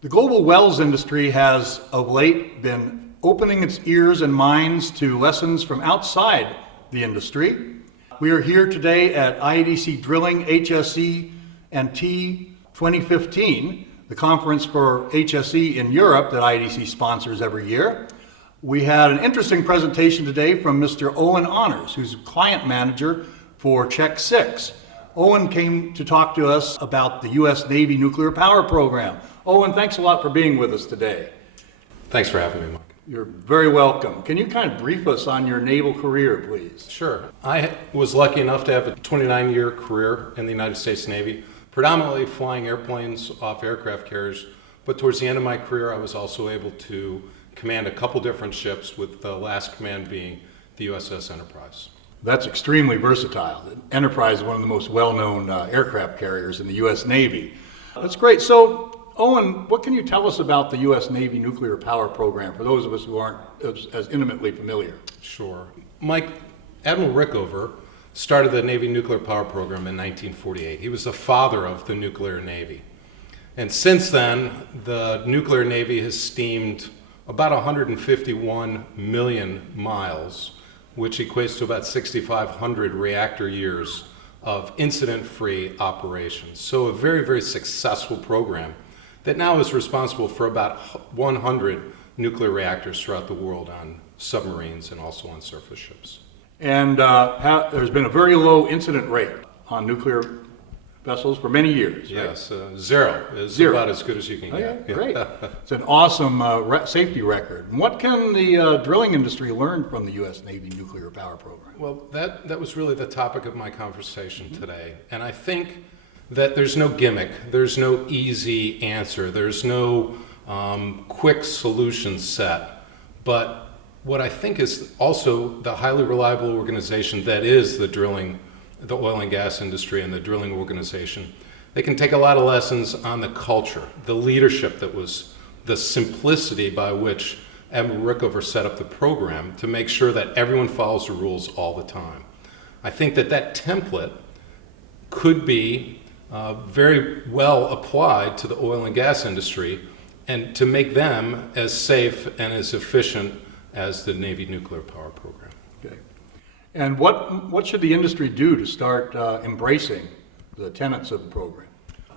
The global wells industry has of late been opening its ears and minds to lessons from outside the industry. We are here today at IADC Drilling HSE and T 2015, the conference for HSE in Europe that IADC sponsors every year. We had an interesting presentation today from Mr. Owen Honors, who's client manager for Check 6. Owen came to talk to us about the U.S. Navy nuclear power program. Owen, thanks a lot for being with us today. Thanks for having me, Mike. You're very welcome. Can you kind of brief us on your naval career, please? Sure. I was lucky enough to have a 29-year career in the United States Navy, predominantly flying airplanes off aircraft carriers, but towards the end of my career I was also able to command a couple different ships, with the last command being the USS Enterprise. That's extremely versatile. Enterprise is one of the most well-known aircraft carriers in the U.S. Navy. That's great. So, Owen, what can you tell us about the U.S. Navy nuclear power program for those of us who aren't as intimately familiar? Sure. Mike, Admiral Rickover started the Navy nuclear power program in 1948. He was the father of the nuclear Navy. And since then, the nuclear Navy has steamed about 151 million miles, which equates to about 6,500 reactor years of incident-free operations. So a very, very successful program that now is responsible for about 100 nuclear reactors throughout the world on submarines and also on surface ships. And there's been a very low incident rate on nuclear vessels for many years. Right? Yes, zero is Zero. About as good as you can get. Okay, great. It's an awesome safety record. And what can the drilling industry learn from the U.S. Navy nuclear power program? Well, that was really the topic of my conversation today. And I think that there's no gimmick, there's no easy answer, there's no quick solution set. But what I think is also the highly reliable organization that is the oil and gas industry and the drilling organization, they can take a lot of lessons on the culture, the leadership that was, the simplicity by which Admiral Rickover set up the program to make sure that everyone follows the rules all the time. I think that template could be very well applied to the oil and gas industry and to make them as safe and as efficient as the Navy nuclear power program. Okay. And what should the industry do to start embracing the tenets of the program?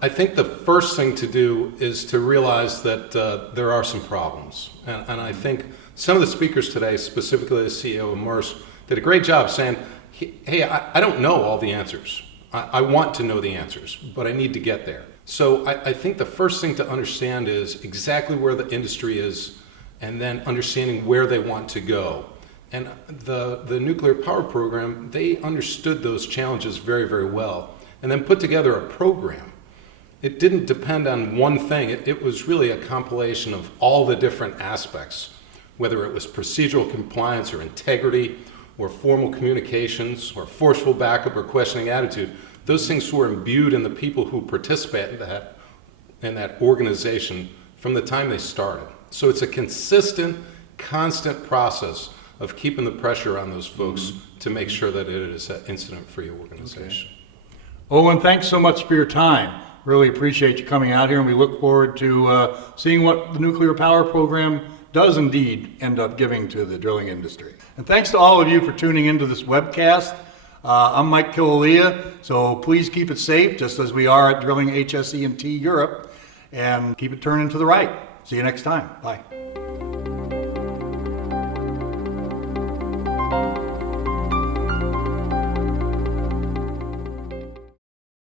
I think the first thing to do is to realize that there are some problems. And I think some of the speakers today, specifically the CEO of Maersk, did a great job saying, hey, I don't know all the answers. I want to know the answers, but I need to get there. So I think the first thing to understand is exactly where the industry is, and then understanding where they want to go. And the nuclear power program, they understood those challenges very, very well, and then put together a program. It didn't depend on one thing. It was really a compilation of all the different aspects, whether it was procedural compliance or integrity, or formal communications, or forceful backup, or questioning attitude. Those things were imbued in the people who participate in that organization from the time they started. So it's a consistent, constant process of keeping the pressure on those folks to make sure that it is an incident-free organization. Okay. Owen, thanks so much for your time. Really appreciate you coming out here, and we look forward to seeing what the nuclear power program does indeed end up giving to the drilling industry. And thanks to all of you for tuning into this webcast. I'm Mike Kilalia, so please keep it safe, just as we are at Drilling HSE and T Europe, and keep it turning to the right. See you next time. Bye.